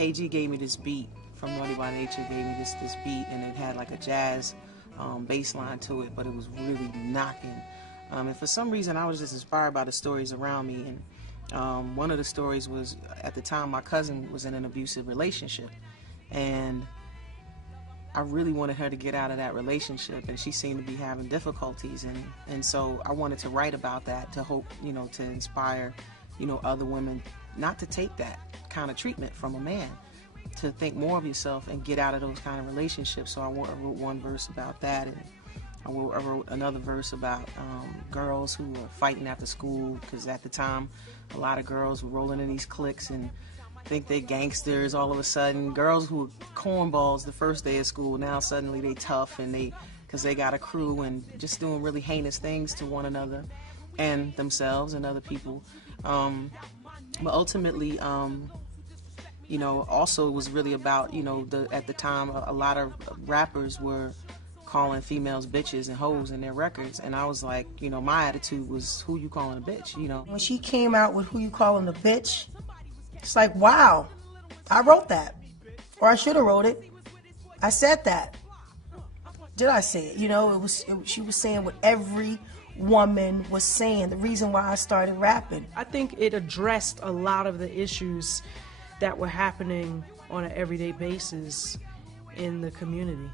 KG gave me this beat from Naughty by Nature, gave me this beat, and it had like a jazz bass line to it, but it was really knocking. And for some reason, I was just inspired by the stories around me. And one of the stories was, at the time, my cousin was in an abusive relationship, and I really wanted her to get out of that relationship, and she seemed to be having difficulties, and so I wanted to write about that to hope, to inspire, other women not to take that kind of treatment from a man, to think more of yourself and get out of those kind of relationships. So I wrote one verse about that, and I wrote another verse about girls who were fighting after school, because at the time a lot of girls were rolling in these cliques and think they're gangsters all of a sudden. Girls who were cornballs the first day of school, now suddenly they tough, and because they got a crew and just doing really heinous things to one another and themselves and other people. But ultimately, also it was really about, at the time a lot of rappers were calling females bitches and hoes in their records, and I was like, my attitude was, who you calling a bitch, When she came out with who you calling a bitch, it's like, wow, I wrote that, or I should have wrote it. I said that. Did I say it? She was saying what every woman was saying. The reason why I started rapping. I think it addressed a lot of the issues that were happening on an everyday basis in the community.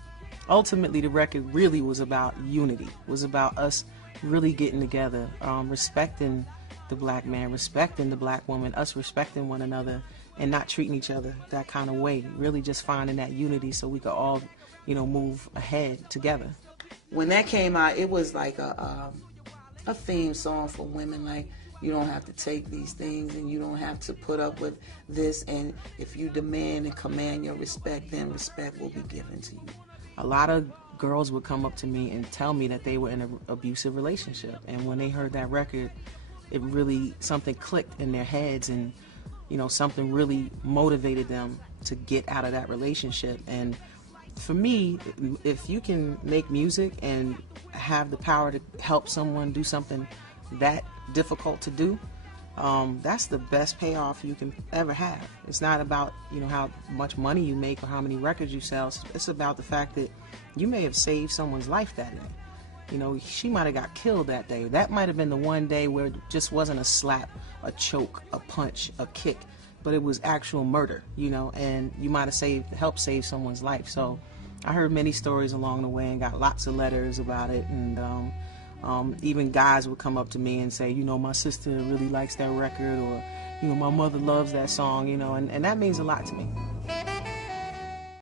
Ultimately, the record really was about unity. It was about us really getting together, respecting the black man, respecting the black woman, us respecting one another, and not treating each other that kind of way. Really just finding that unity so we could all, move ahead together. When that came out, it was like a theme song for women, like, you don't have to take these things, and you don't have to put up with this, and if you demand and command your respect, then respect will be given to you. A lot of girls would come up to me and tell me that they were in an abusive relationship, and when they heard that record, it really, something clicked in their heads, and something really motivated them to get out of that relationship. And for me, if you can make music and have the power to help someone do something that difficult to do, that's the best payoff you can ever have. It's not about how much money you make or how many records you sell. It's about the fact that you may have saved someone's life that day. She might have got killed that day. That might have been the one day where it just wasn't a slap, a choke, a punch, a kick, but it was actual murder, and you might have helped save someone's life. So I heard many stories along the way and got lots of letters about it, and even guys would come up to me and say, my sister really likes that record, or, my mother loves that song, and that means a lot to me.